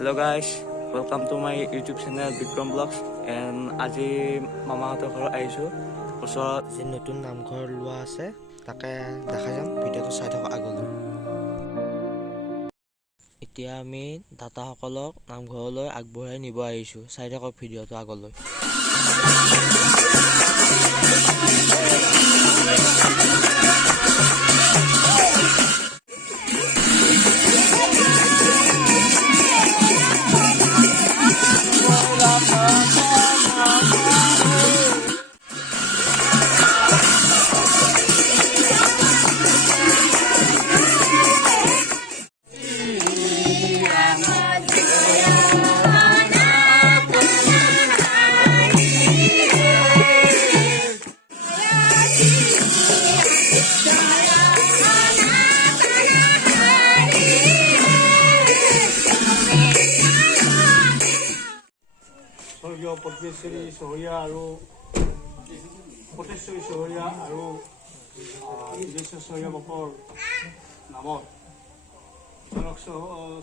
Hello guys, welcome to my YouTube channel Bikram Vlogs and আজি মামাহঁতৰ ঘৰত আহিছোঁ ওচৰত যে নতুন নামঘৰ লোৱা আছে তাকে দেখা যাম ভিডিঅ'টো চাই থাকক আগলৈ এতিয়া আমি দাতাসকলক নামঘৰলৈ আগবঢ়াই নিব আহিছোঁ চাই থাকক ভিডিঅ'টো আগলৈ স্বৰ্গীয় পদ্মেশ্বৰী চহৰীয়া আৰু সতেশ্বৰী চহৰীয়া আৰু বিদেশ্বৰ চহৰীয়া বাপৰ নামত জনক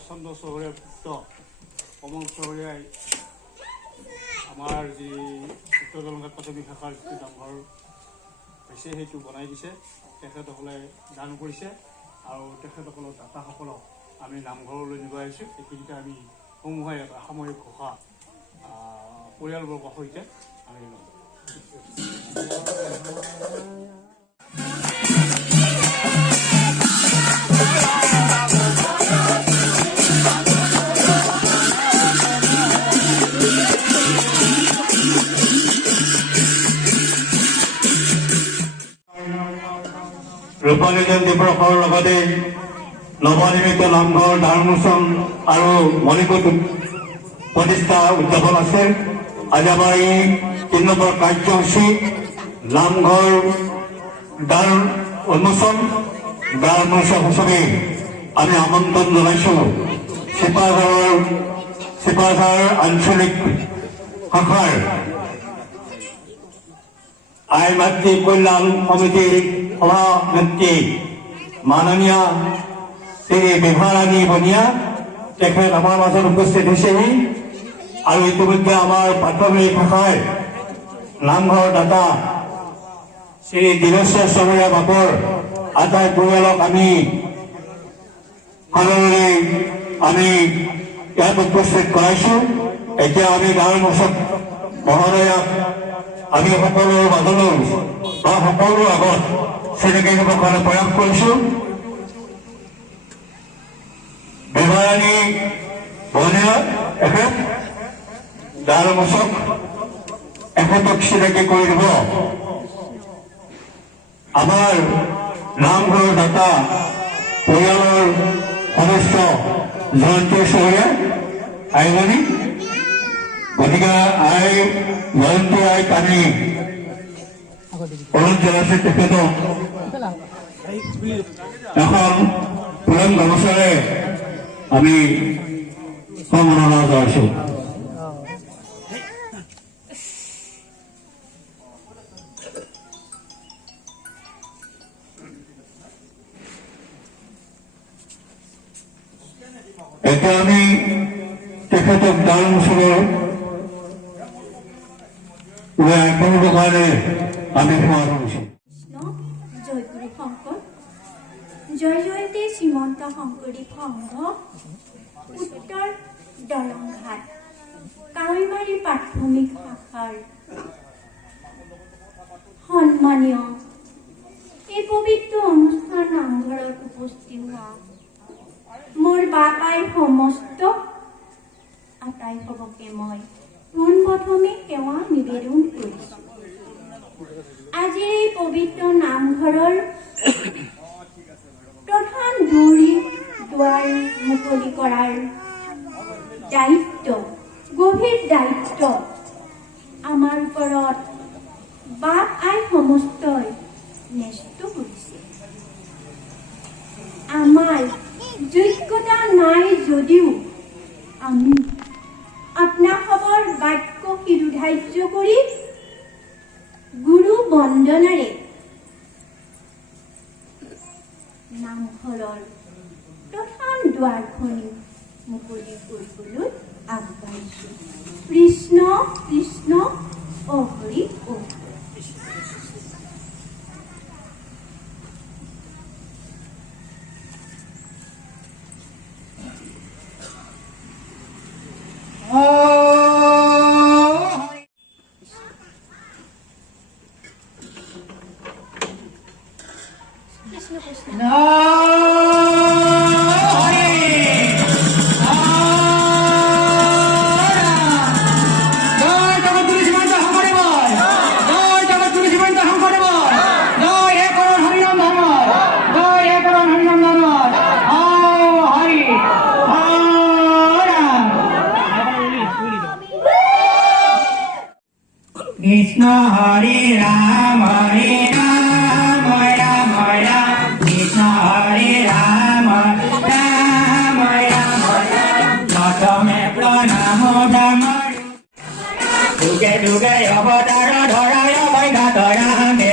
চন্দ্ৰ চহৰীয়াৰ পুত্ৰ কমল চহৰীয়াই আমাৰ যি উত্তৰ দলংঘাট প্ৰাথমিক শাখাৰ যিটো নামঘৰ হৈছে সেইটো বনাই দিছে তেখেতসকলে দান কৰিছে আৰু তেখেতসকলৰ দাতাসকলক আমি নামঘৰলৈ নিব আহিছোঁ এইখিনিতে আমি সমূহাই এটা সামৰিক ঘোষা পৰিয়ালবৰ্গৰ সৈতে আমি ল'ম ৰূপালী জয়ন্তী দিৱসৰ লগতে নৱনিৰ্মিত নামঘৰ দ্বাৰোন্মোচন আৰু মণিকূট প্ৰতিষ্ঠা উদযাপন আছে আজি আমাৰ এই 3 নম্বৰ কাৰ্যসূচী নামঘৰ দ্বাৰ উন্মোচন হিচাপে আমি আমন্ত্ৰণ জনাইছোঁ চিপাঝাৰ আঞ্চলিক শাখাৰ আই মাতৃ কল্যাণ সমিতিৰ সভানেত্ৰী মাননীয় শ্ৰী বিভাৰাণী বনিয়া তেখেত আমাৰ মাজত উপস্থিত হৈছেহি আৰু ইতিমধ্যে আমাৰ প্ৰাথমিক শাখাৰ নামঘৰ দাতা শ্ৰী দিনেশ্বৰ চহৰীয়া বাপৰ আটাই পৰিয়ালক আমি সাদৰেৰে আমি ইয়াত উপস্থিত কৰাইছোঁ এতিয়া আমি গাঁৱৰ মুখত মহোদয়াক আমি সকলোৰ মাজলৈ বা সকলোৰ আগত চিনাকি দিবৰ কাৰণে প্ৰয়াস কৰিছোঁ বিভাৰাণী বনিয়া এখেত দ্বাৰোন্মোচক এখেতক চিনাকি কৰি দিব আমাৰ নামঘৰৰ দাতা পৰিয়ালৰ সদস্য জয়ন্তী চহৰীয়া আইজনী গতিকে জয়ন্তী আইক আমি অনুৰোধ জনাইছোঁ তেখেতক এখন পুৰণ গামোচাৰে আমি সম্মাননা জনাইছোঁ এতিয়া আমি তেখেতক দ্বাৰোন্মোচনৰ আগবঢ়াবৰ কাৰণে আমি সেৱা কৰিছোঁ জয় গুৰু শংকৰ জয় জয়তে শ্ৰীমন্ত শংকৰদেৱ সংঘ উত্তৰ দলংঘাট কাৱৈমাৰী প্ৰাথমিক শাখাৰ সন্মানীয় এই পবিত্ৰ অনুষ্ঠান নামঘৰত উপস্থিত হোৱা মোৰ বাপাই সমস্ত আটাইসবকে মই পোনপ্ৰথমে সেৱা নিবেদন কৰিছোঁ আজিৰ এই পবিত্ৰ নামঘৰৰ প্ৰধান দুৱাৰ মুকলি কৰাৰ দায়িত্ব গভীৰ দায়িত্ব আমাৰ ওপৰত বাপ আই সমস্তই ন্যস্ত কৰিছে আমাৰ যোগ্যতা নাই যদিও আমি আপোনাসৱৰ বাক্য শিৰোধাৰ্য কৰি গুৰু বন্দনাৰে নামঘৰৰ প্ৰধান দুৱাৰখনি মুকলি কৰিবলৈ আগবাঢ়িছোঁ। কৃষ্ণ কৃষ্ণ অ হৰি অ। Krishna Hare Ram Ram Ram Krishna Hare Ram Ram Mata me pranamo dhammaru Duge duge avatara dharaya vaidhatara me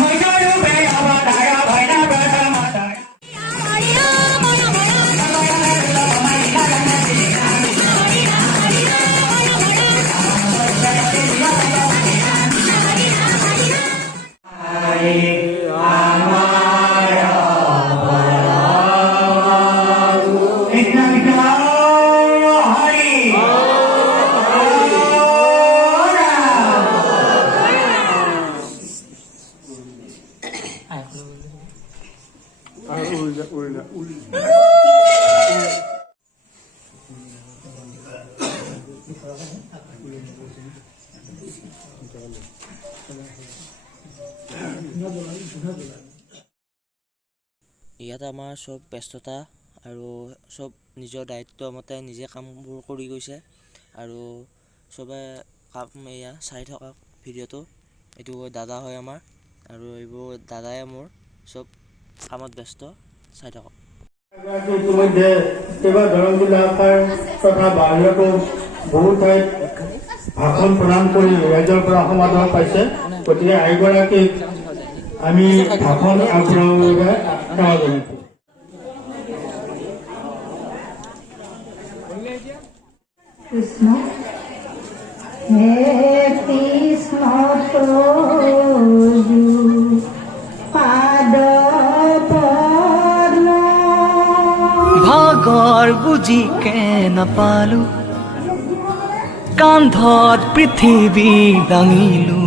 Maita rupe avatara vaidhatara matara ইয়াত আমাৰ চব ব্যস্ততা আৰু চব নিজৰ দায়িত্ব মতে নিজে কামবোৰ কৰি গৈছে আৰু চবে কাম এয়া চাই থকা ভিডিঅ'টো এইটো দাদা হয় আমাৰ আৰু এইবোৰ দাদাই মোৰ চব কামত ব্যস্ত চাই থাকক। ইতিমধ্যে কেইবা ধৰণ জিলা তথা বাহিৰতো বহু ঠাইত ভাষণ প্ৰদান কৰি ৰাইজৰ পৰা সমাদৰ পাইছে। গতিকে আইগৰাকীক আমি ভাষণ আগবঢ়াবৰ বাবে সেৱা জনাইছোঁ। কৃষ্ণ হে কৃষ্ণ তজু পাদ পদ্ম ভাগৰ বুজিকে নাপালো কান্ধত পৃথিৱী দাঙিলো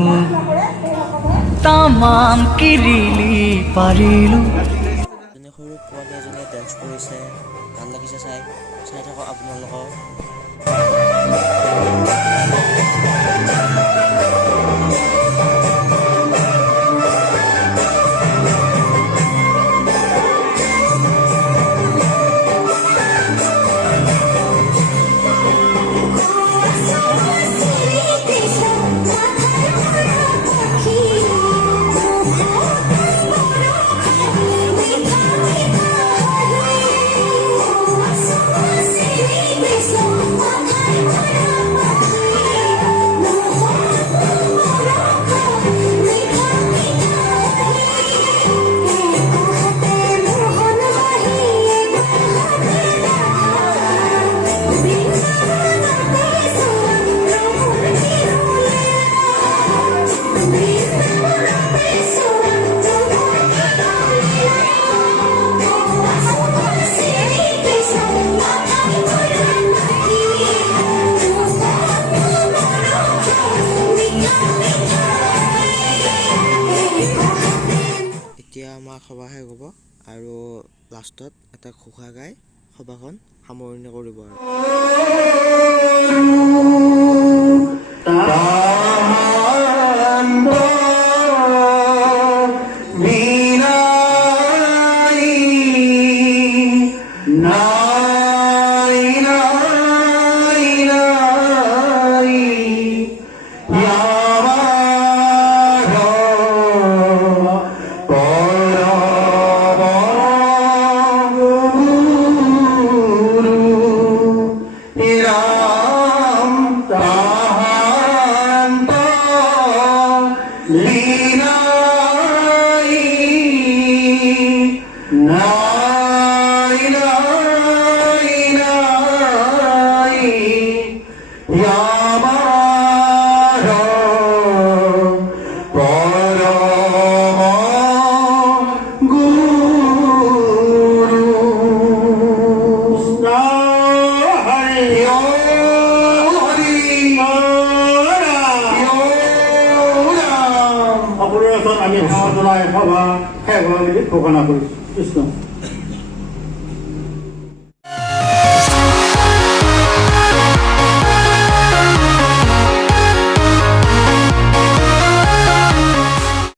তামাম কিৰিলি পাৰিলো সৰু পোৱালি এজনীয়ে ডেন্স কৰিছে, ভাল লাগিছে চাই থাকক আপোনালোকৰ। এতিয়া আমাৰ সভা শেষ হ'ব আৰু লাষ্টত এটা ঘোষা গাই সভাখন সামৰণি কৰিব আৰু আমি সেৱা জনাই সভা শেষ হোৱা বুলি ঘোষণা কৰিছোঁ। কৃষ্ণ।